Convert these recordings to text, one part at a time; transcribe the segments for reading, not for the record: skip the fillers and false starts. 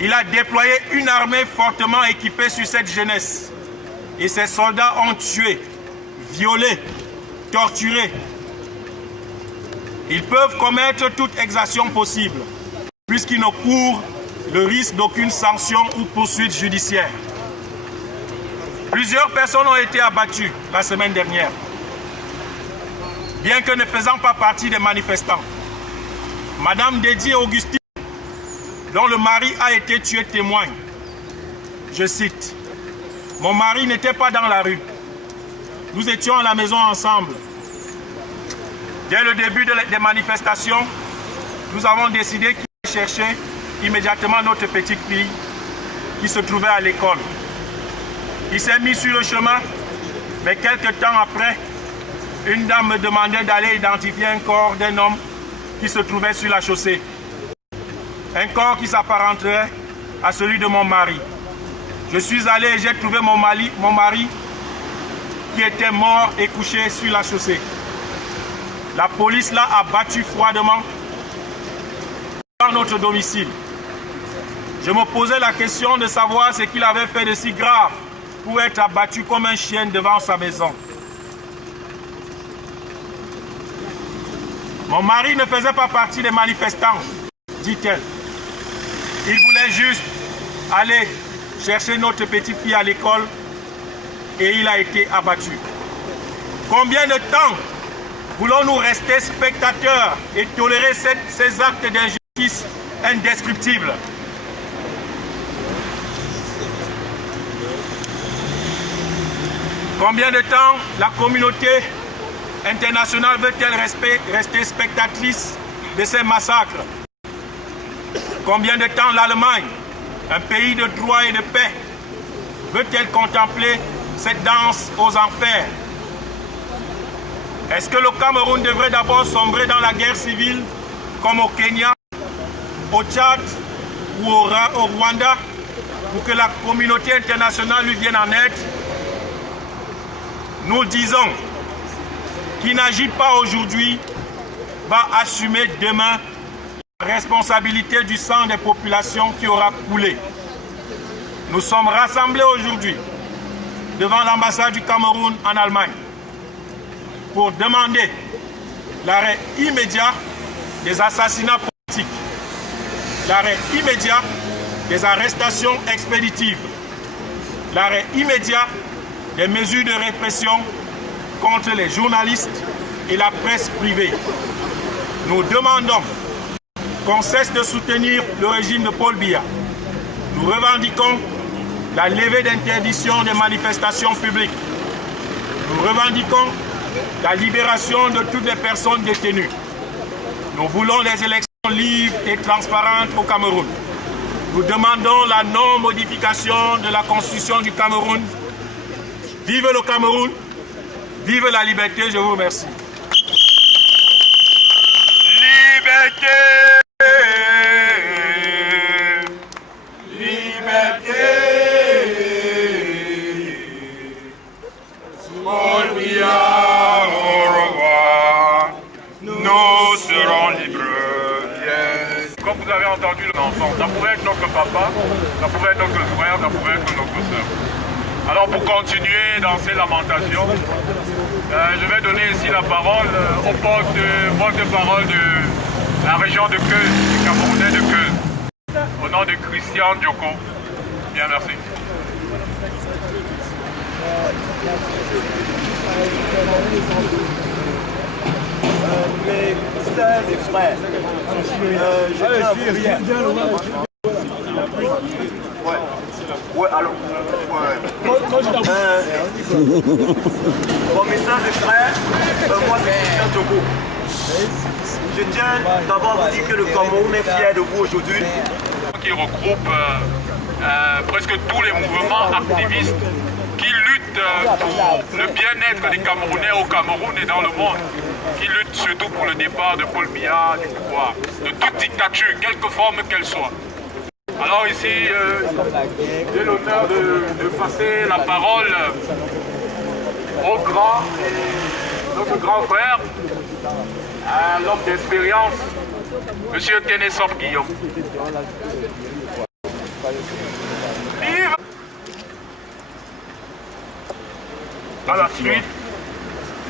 Il a déployé une armée fortement équipée sur cette jeunesse. Et ses soldats ont tué, violé, torturé. Ils peuvent commettre toute exaction possible, puisqu'ils ne courent le risque d'aucune sanction ou poursuite judiciaire. Plusieurs personnes ont été abattues la semaine dernière, bien que ne faisant pas partie des manifestants. Madame Dédié Augustine, dont le mari a été tué, témoigne. Je cite, « Mon mari n'était pas dans la rue. Nous étions à la maison ensemble. Dès le début des manifestations, nous avons décidé qu'il allait chercher immédiatement notre petite fille qui se trouvait à l'école. Il s'est mis sur le chemin, mais quelques temps après, une dame me demandait d'aller identifier un corps d'un homme qui se trouvait sur la chaussée. Un corps qui s'apparenterait à celui de mon mari. Je suis allé et j'ai trouvé mon mari qui était mort et couché sur la chaussée. La police l'a abattu froidement dans notre domicile. Je me posais la question de savoir ce qu'il avait fait de si grave pour être abattu comme un chien devant sa maison. Mon mari ne faisait pas partie des manifestants, dit-elle. Il voulait juste aller chercher notre petite fille à l'école et il a été abattu. Combien de temps voulons-nous rester spectateurs et tolérer ces actes d'injustice indescriptibles? Combien de temps la communauté internationale veut-elle rester spectatrice de ces massacres? Combien de temps l'Allemagne, un pays de droit et de paix, veut-elle contempler cette danse aux enfers? Est-ce que le Cameroun devrait d'abord sombrer dans la guerre civile, comme au Kenya, au Tchad ou au Rwanda, pour que la communauté internationale lui vienne en aide? Nous disons, qui n'agit pas aujourd'hui va assumer demain la responsabilité du sang des populations qui aura coulé. Nous sommes rassemblés aujourd'hui devant l'ambassade du Cameroun en Allemagne pour demander l'arrêt immédiat des assassinats politiques, l'arrêt immédiat des arrestations expéditives, l'arrêt immédiat des mesures de répression contre les journalistes et la presse privée. Nous demandons qu'on cesse de soutenir le régime de Paul Biya. Nous revendiquons la levée d'interdiction des manifestations publiques. Nous revendiquons la libération de toutes les personnes détenues. Nous voulons des élections libres et transparentes au Cameroun. Nous demandons la non-modification de la Constitution du Cameroun. Vive le Cameroun! Vive la liberté, je vous remercie. Liberté! Liberté! Paul Biya, au revoir, nous serons libres. Yes. Comme vous avez entendu l'enfant, ça pourrait être notre papa, ça pourrait être notre frère, ça pourrait être notre soeur. Alors pour continuer dans ces lamentations, je vais donner ici la parole au porte-parole de la région de Keuz, du Camerounais de Keuz, au nom de Christian Dioko. Bien, merci. Mes sœurs et frères, je tiens à vous dire... Ouais, alors... Bon, mes sœurs et frères, moi c'est Christian Dioko. Je tiens d'abord à vous dire que le Cameroun est fier de vous aujourd'hui. Qui regroupe presque tous les mouvements activistes qui luttent pour le bien-être des Camerounais au Cameroun et dans le monde, qui luttent surtout pour le départ de Paul Biya du pouvoir, de toute dictature, quelque forme qu'elle soit. Alors ici, j'ai l'honneur de passer la parole au notre grand frère, à l'homme d'expérience, M. Kenessop Guillaume. À la suite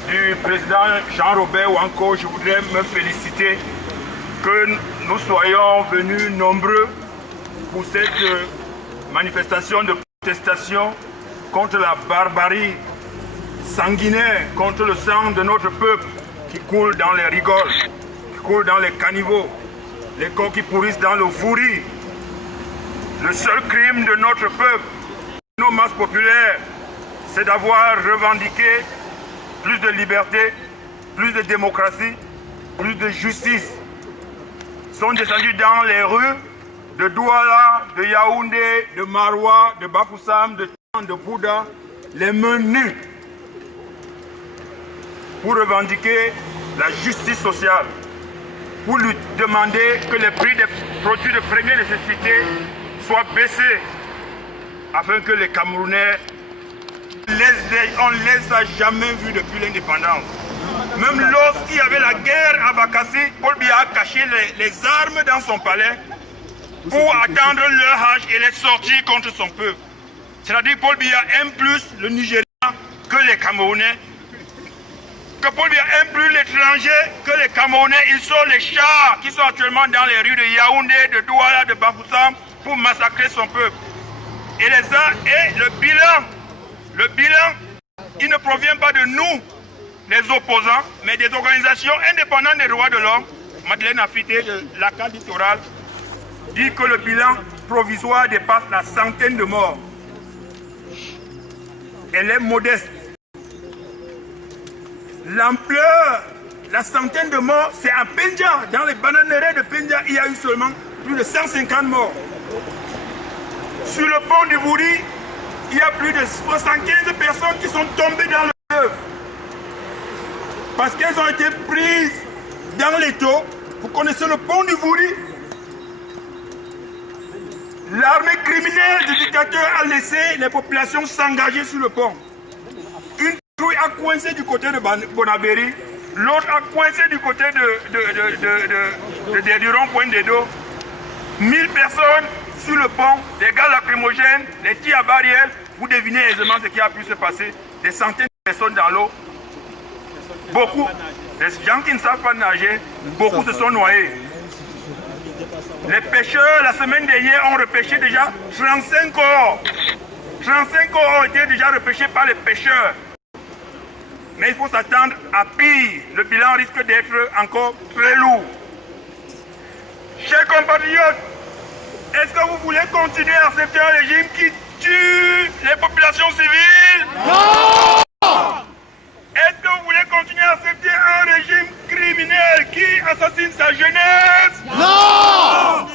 du président Jean-Robert Wanko, je voudrais me féliciter que nous soyons venus nombreux pour cette manifestation de protestation contre la barbarie sanguinaire, contre le sang de notre peuple qui coule dans les rigoles, qui coule dans les caniveaux, les corps qui pourrissent dans le vouri. Le seul crime de notre peuple, nos masses populaires, c'est d'avoir revendiqué plus de liberté, plus de démocratie, plus de justice. Ils sont descendus dans les rues de Douala, de Yaoundé, de Maroua, de Bafoussam, de Tian, de Bouddha, les mains nues, pour revendiquer la justice sociale, pour lui demander que les prix des produits de première nécessité soient baissés, afin que les Camerounais, on ne les a jamais vus depuis l'indépendance. Même lorsqu'il y avait la guerre à Bakassi, Paul Biya a caché les armes dans son palais pour attendre leur âge et les sortir contre son peuple. C'est-à-dire que Paul Biya aime plus le Nigeria que les Camerounais. Que Paul Biya aime plus l'étranger que les Camerounais. Ils sont les chars qui sont actuellement dans les rues de Yaoundé, de Douala, de Bafoussam pour massacrer son peuple. Et le bilan, il ne provient pas de nous, les opposants, mais des organisations indépendantes des droits de l'homme. Madeleine Afité de l'ACA littoral dit que le bilan provisoire dépasse la centaine de morts. Elle est modeste. L'ampleur, la centaine de morts, c'est à Penja. Dans les bananeraies de Penja, il y a eu seulement plus de 150 morts. Sur le pont du Vouri, il y a plus de 75 personnes qui sont tombées dans le fleuve. Parce qu'elles ont été prises dans l'étau. Vous connaissez le pont du Vouri? L'armée criminelle du dictateur a laissé les populations s'engager sur le pont. Une patrouille a coincé du côté de Bonabéry, l'autre a coincé du côté du rond-point d'Edo. 1000 personnes sur le pont, des gaz lacrymogènes, des tirs à barrières. Vous devinez aisément ce qui a pu se passer. Des centaines de personnes dans l'eau. Beaucoup, les gens qui ne savent pas nager, beaucoup se sont noyés. Les pêcheurs, la semaine dernière, ont repêché déjà 35 corps. 35 corps ont été déjà repêchés par les pêcheurs. Mais il faut s'attendre à pire. Le bilan risque d'être encore très lourd. Chers compatriotes, est-ce que vous voulez continuer à accepter un régime qui tue les populations civiles? Non! Est-ce que vous voulez continuer à accepter un régime criminel qui assassine sa jeunesse? Non!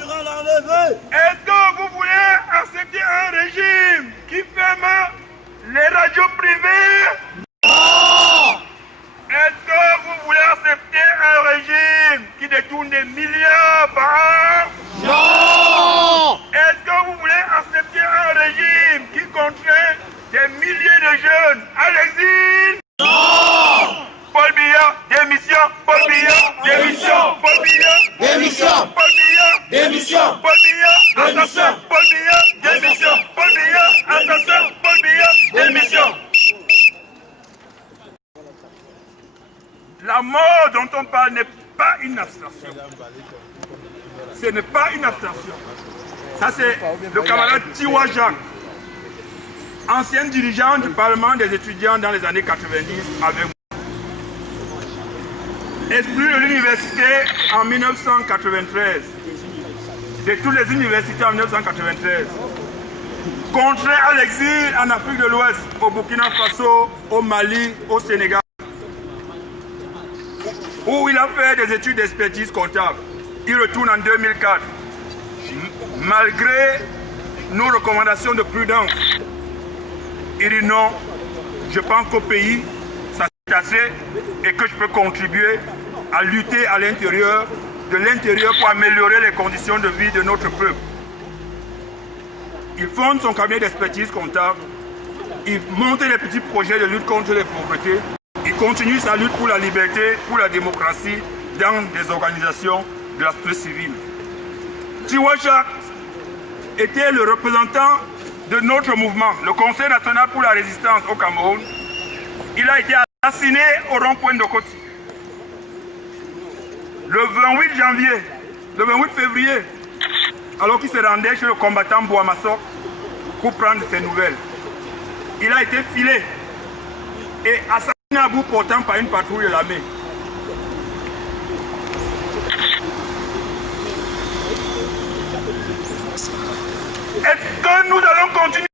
Est-ce que vous voulez accepter un régime qui ferme les radios privées? Non! Est-ce que vous voulez accepter un régime qui détourne des milliards par an? Non! Est-ce que vous voulez accepter un régime qui contraint des milliers de jeunes à l'exil? Non! Paul Biya, démission! Paul Biya, démission! Paul Biya, démission! Paul Biya, démission! Paul Biya, assassin! Paul Biya, démission! Paul Biya, assassin! Paul Biya, démission! La mort dont on parle n'est pas une abstraction. Ce n'est pas une abstraction. Ça, c'est le camarade Tiwa Jacques, ancien dirigeant du Parlement des étudiants dans les années 90 avec moi. Exclu de l'université en 1993, de toutes les universités en 1993. Contraint à l'exil en Afrique de l'Ouest, au Burkina Faso, au Mali, au Sénégal, où il a fait des études d'expertise comptable. Il retourne en 2004. Malgré nos recommandations de prudence, il dit non, je pense qu'au pays, ça s'est assez et que je peux contribuer à lutter à l'intérieur, de l'intérieur pour améliorer les conditions de vie de notre peuple. Il fonde son cabinet d'expertise comptable, il monte les petits projets de lutte contre les pauvretés, il continue sa lutte pour la liberté, pour la démocratie dans des organisations de la société civile. Tiwa Jacques était le représentant de notre mouvement, le Conseil national pour la résistance au Cameroun. Il a été assassiné au rond-point de Koti. Le 28 février, alors qu'il se rendait chez le combattant Bouamassok pour prendre ses nouvelles. Il a été filé et assassiné à bout portant par une patrouille de l'armée. Est-ce que nous allons continuer